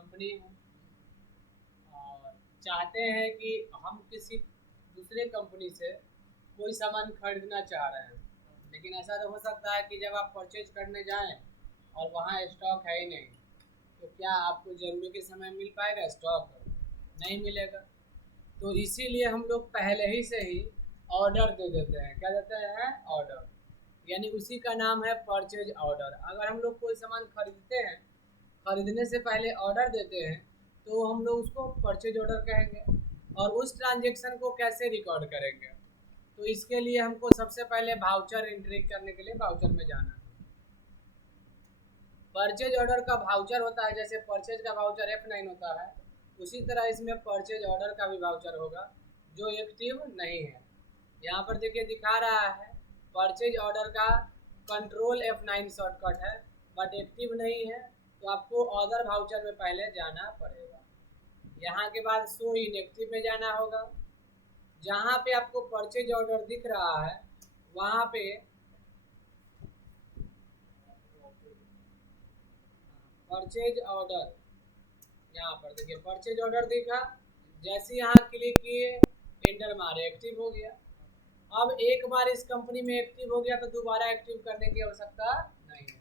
Company है और चाहते हैं कि हम किसी दूसरे कंपनी से कोई सामान खरीदना चाह रहे हैं, लेकिन ऐसा तो हो सकता है कि जब आप परचेज करने जाएं और वहाँ स्टॉक है ही नहीं, तो क्या आपको ज़रूरी के समय मिल पाएगा? स्टॉक नहीं मिलेगा। तो इसीलिए हम लोग पहले ही से ही ऑर्डर दे देते हैं। क्या देते हैं? ऑर्डर। यानी उसी का नाम है परचेज ऑर्डर। अगर हम लोग कोई सामान खरीदते हैं, खरीदने से पहले ऑर्डर देते हैं, तो हम लोग उसको परचेज ऑर्डर कहेंगे। और उस ट्रांजेक्शन को कैसे रिकॉर्ड करेंगे? तो इसके लिए हमको सबसे पहले वाउचर एंट्री करने के लिए वाउचर में जाना है। परचेज ऑर्डर का वाउचर होता है, जैसे परचेज का वाउचर F9 होता है, उसी तरह इसमें परचेज ऑर्डर का भी वाउचर होगा जो एक्टिव नहीं है। यहाँ पर देखिए दिखा रहा है परचेज ऑर्डर का कंट्रोल F9 शॉर्टकट है, बट एक्टिव नहीं है, तो आपको ऑर्डर वाउचर में पहले जाना पड़ेगा। यहाँ के बाद शो इनएक्टिव में जाना होगा। जहाँ पे आपको परचेज ऑर्डर दिख रहा है वहाँ पे परचेज ऑर्डर, यहाँ पर देखिए परचेज ऑर्डर दिखा, जैसे यहाँ क्लिक किए एंटर मारे एक्टिव हो गया। अब एक बार इस कंपनी में एक्टिव हो गया तो दोबारा एक्टिव करने की आवश्यकता नहीं है।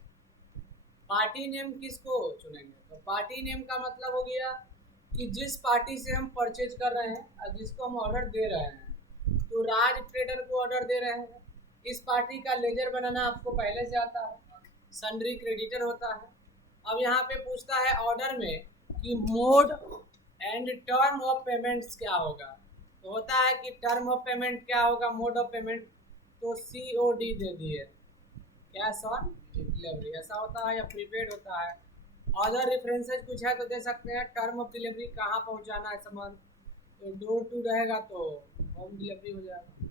पार्टी नेम किसको चुनेंगे? तो पार्टी नेम का मतलब हो गया कि जिस पार्टी से हम परचेज कर रहे हैं और जिसको हम ऑर्डर दे रहे हैं, तो राज ट्रेडर को ऑर्डर दे रहे हैं, इस पार्टी का लेजर बनाना आपको पहले से आता है, सन्ड्री क्रेडिटर होता है। अब यहाँ पे पूछता है ऑर्डर में कि mode and term of payments क्या होगा, तो होता है कि टर्म ऑफ पेमेंट क्या होगा, मोड ऑफ पेमेंट, तो COD दे दिए, कैश ऑन डिलीवरी ऐसा होता है, या प्रीपेड होता है। अदर रेफरेंसेज कुछ है तो दे सकते हैं। टर्म ऑफ डिलीवरी कहाँ पहुँचाना है सामान, तो डोर टू रहेगा तो होम डिलीवरी हो जाएगा।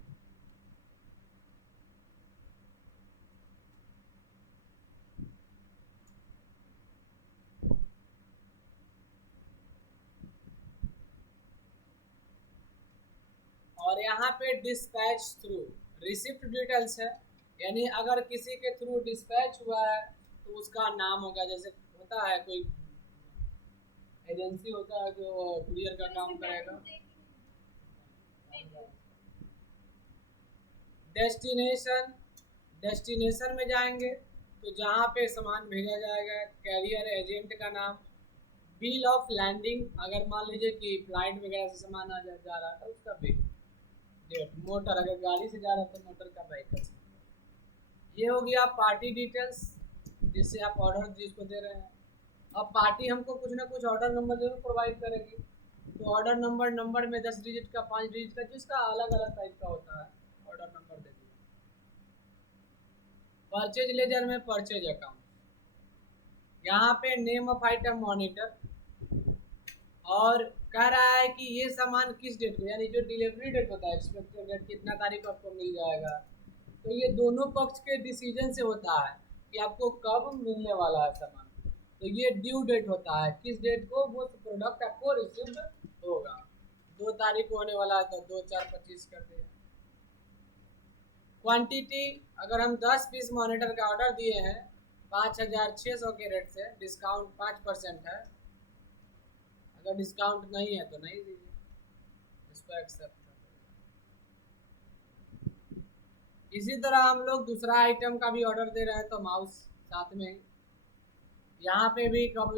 और यहाँ पे डिस्पैच थ्रू रिसिप्ट डिटेल्स है, यानी अगर किसी के थ्रू डिस्पैच हुआ है तो उसका नाम होगा। जैसे होता है कोई एजेंसी होता है जो कुरियर का काम करेगा। डेस्टिनेशन, डेस्टिनेशन में जाएंगे तो जहाँ पे सामान भेजा जाएगा, कैरियर एजेंट का नाम, बिल ऑफ लैंडिंग, अगर मान लीजिए कि फ्लाइट वगैरह से सामान जा रहा था उसका बिल, डेट, मोटर अगर गाड़ी से जा रहा था मोटर का व्हीकल। ये हो गया पार्टी डिटेल्स जिससे आप ऑर्डर जिसको दे रहे हैं। अब पार्टी हमको कुछ ना कुछ ऑर्डर नंबर जरूर प्रोवाइड करेगी, तो ऑर्डर नंबर में 10 डिजिट का, 5 डिजिट का, जिसका अलग अलग टाइप का होता है, ऑर्डर नंबर दे दिया। परचेज लेजर में परचेज अकाउंट, यहाँ पे नेम ऑफ आइटम मॉनिटर, और कह रहा है कि ये सामान किस डेट को, यानी जो डिलीवरी डेट होता है, एक्सपेक्टेड डेट कितना तारीख को आपको मिल जाएगा, तो ये दोनों पक्ष के डिसीजन से होता है कि आपको कब मिलने वाला है सामान। तो ये ड्यू डेट होता है, किस डेट को वो प्रोडक्ट आपको रिसीव होगा। 2 तारीख को होने वाला है तो 2/4/25 कर दिया। क्वांटिटी, अगर हम 10 पीस मॉनिटर का ऑर्डर दिए हैं 5,600 के रेट से, डिस्काउंट 5% है, अगर डिस्काउंट नहीं है तो नहीं दीजिए, इसको एक्सेप्ट कर दीजिए। इसी तरह हम लोग दूसरा आइटम का भी ऑर्डर दे रहे हैं तो माउस साथ में ही, यहाँ पे भी कब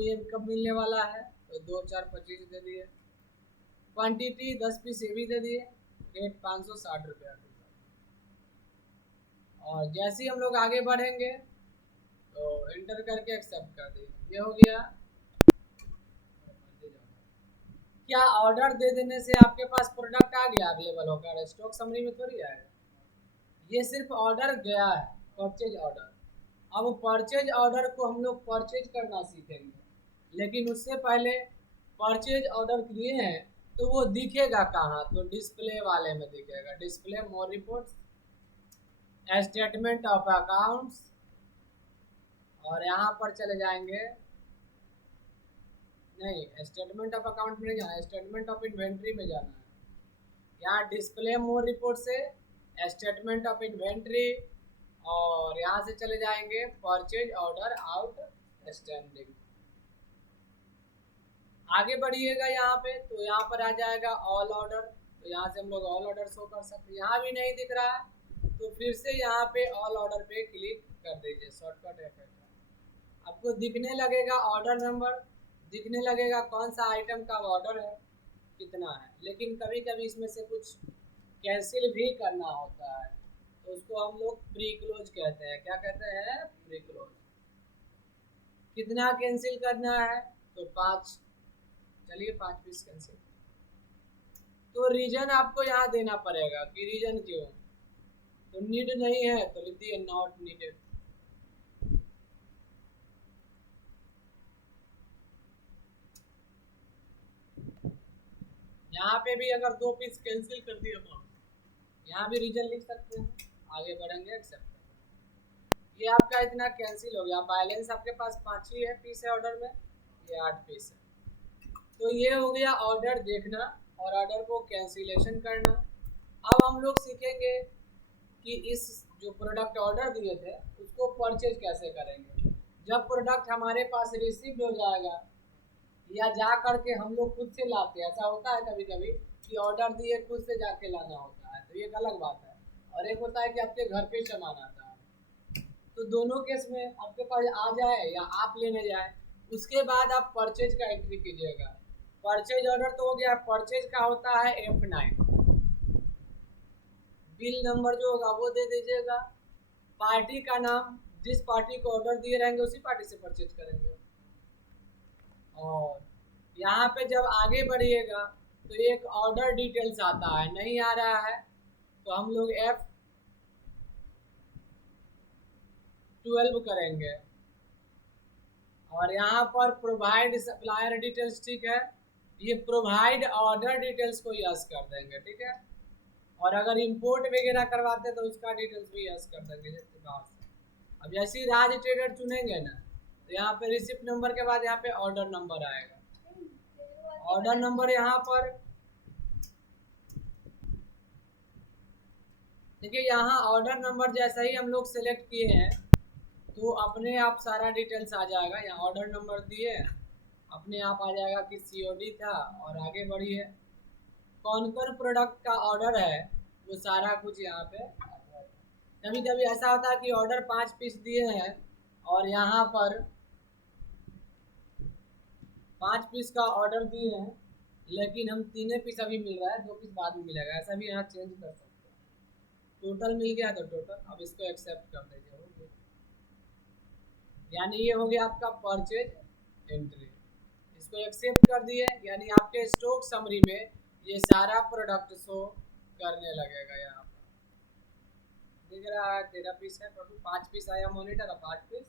मिलने वाला है, तो 2/4/25 दे दिए। क्वांटिटी 10 पीस ये भी दे दिए, रेट 560 रुपया। और जैसे ही हम लोग आगे बढ़ेंगे तो एंटर करके एक्सेप्ट कर दिए, ये हो गया। क्या ऑर्डर दे देने से आपके पास प्रोडक्ट आ गया अवेलेबल होकर? स्टॉक समरी में थोड़ी आएगा, ये सिर्फ ऑर्डर गया है, परचेज ऑर्डर। अब परचेज ऑर्डर को हम लोग परचेज करना सीखेंगे, लेकिन उससे पहले परचेज ऑर्डर किए हैं तो वो दिखेगा कहाँ, तो डिस्प्ले वाले में दिखेगा, display more reports, statement of accounts, और यहाँ पर चले जाएंगे, नहीं स्टेटमेंट ऑफ अकाउंट में नहीं जाना, स्टेटमेंट ऑफ इन्वेंट्री में जाना है। यहाँ डिस्प्ले मोर रिपोर्ट से स्टेटमेंट ऑफ इन्वेंट्री, और यहाँ से चले जाएंगे परचेज ऑर्डर आउटस्टैंडिंग। आगे बढ़िएगा यहाँ पे तो यहाँ पर आ जाएगा ऑल ऑर्डर, तो यहाँ से हम लोग ऑल ऑर्डर शो कर सकते हैं। यहाँ भी नहीं दिख रहा है तो फिर से यहाँ पे ऑल ऑर्डर पे क्लिक कर दीजिए, शॉर्टकट F8 है। आपको दिखने लगेगा ऑर्डर नंबर, दिखने लगेगा कौन सा आइटम का ऑर्डर है, कितना है। लेकिन कभी कभी इसमें से कुछ कैंसिल भी करना होता है तो उसको हम लोग प्री क्लोज कहते हैं। क्या कहते हैं? Pre close. कितना कैंसिल करना है? तो 5। चलिए 5 पीस कैंसिल। तो रीजन आपको यहाँ देना पड़ेगा कि रीजन क्यों, तो नीड नहीं है तो लिख दिए नॉट नीडेड। यहाँ पे भी अगर 2 पीस कैंसिल कर दिया तो यहाँ भी रीजन लिख सकते हैं। आगे बढ़ेंगे, एक्सेप्ट। ये आपका इतना कैंसिल हो गया। बैलेंस आपके पास 5 ही है पीस है ऑर्डर में, ये 8 पीस है। तो ये हो गया ऑर्डर देखना और ऑर्डर को कैंसिलेशन करना। अब हम लोग सीखेंगे कि इस जो प्रोडक्ट ऑर्डर दिए थे उसको परचेज कैसे करेंगे। जब प्रोडक्ट हमारे पास रिसीव हो जाएगा या जा करके हम लोग खुद से लाते हैं, ऐसा होता है कभी कभी कि ऑर्डर दिए खुद से जाके लाना होता है, तो ये एक अलग बात है। और एक होता है कि आपके घर पे सामान आता है। तो दोनों केस में आपके पास आ जाए या आप लेने जाए, उसके बाद आप परचेज का एंट्री कीजिएगा। परचेज ऑर्डर तो हो गया। परचेज का होता है F9। बिल नंबर जो होगा वो दे दीजिएगा। पार्टी का नाम, जिस पार्टी को ऑर्डर दिए रहेंगे उसी पार्टी से परचेज करेंगे। और यहाँ पे जब आगे बढ़िएगा तो एक ऑर्डर डिटेल्स आता है, नहीं आ रहा है तो हम लोग F12 करेंगे। और यहाँ पर प्रोवाइड सप्लायर डिटेल्स, ठीक है, ये प्रोवाइड ऑर्डर डिटेल्स को यस कर देंगे, ठीक है। और अगर इंपोर्ट वगैरह करवाते तो उसका डिटेल्स भी यस कर देंगे जैसे बाहर से। अब जैसे ही राज ट्रेडर चुनेंगे ना तो यहाँ पे रिसिप्ट नंबर के बाद यहाँ पे ऑर्डर नंबर आएगा। ऑर्डर नंबर यहाँ पर देखिए, यहाँ ऑर्डर नंबर जैसा ही हम लोग सेलेक्ट किए हैं तो अपने आप सारा डिटेल्स आ जाएगा। यहाँ ऑर्डर नंबर दिए, अपने आप आ जाएगा कि COD था। और आगे बढ़िए, कौन कौन प्रोडक्ट का ऑर्डर है वो सारा कुछ यहाँ पे। कभी कभी ऐसा होता है कि ऑर्डर 5 पीस दिए हैं और यहाँ पर 5 पीस का ऑर्डर दिए हैं लेकिन हम 3 पीस अभी मिल रहा है, 2 पीस बाद में मिलेगा, ऐसा भी यहाँ चेंज कर सकते हैं। टोटल मिल गया तो टोटल। अब इसको एक्सेप्ट कर दीजिए, हो गया। यानी ये हो गया आपका परचेज एंट्री। इसको एक्सेप्ट कर दिए यानी आपके स्टॉक समरी में ये सारा प्रोडक्ट शो करने लगेगा। यहाँ पर दिख रहा है 13 पीस है, टोटल 5 पीस आया मॉनिटर, 5 पीस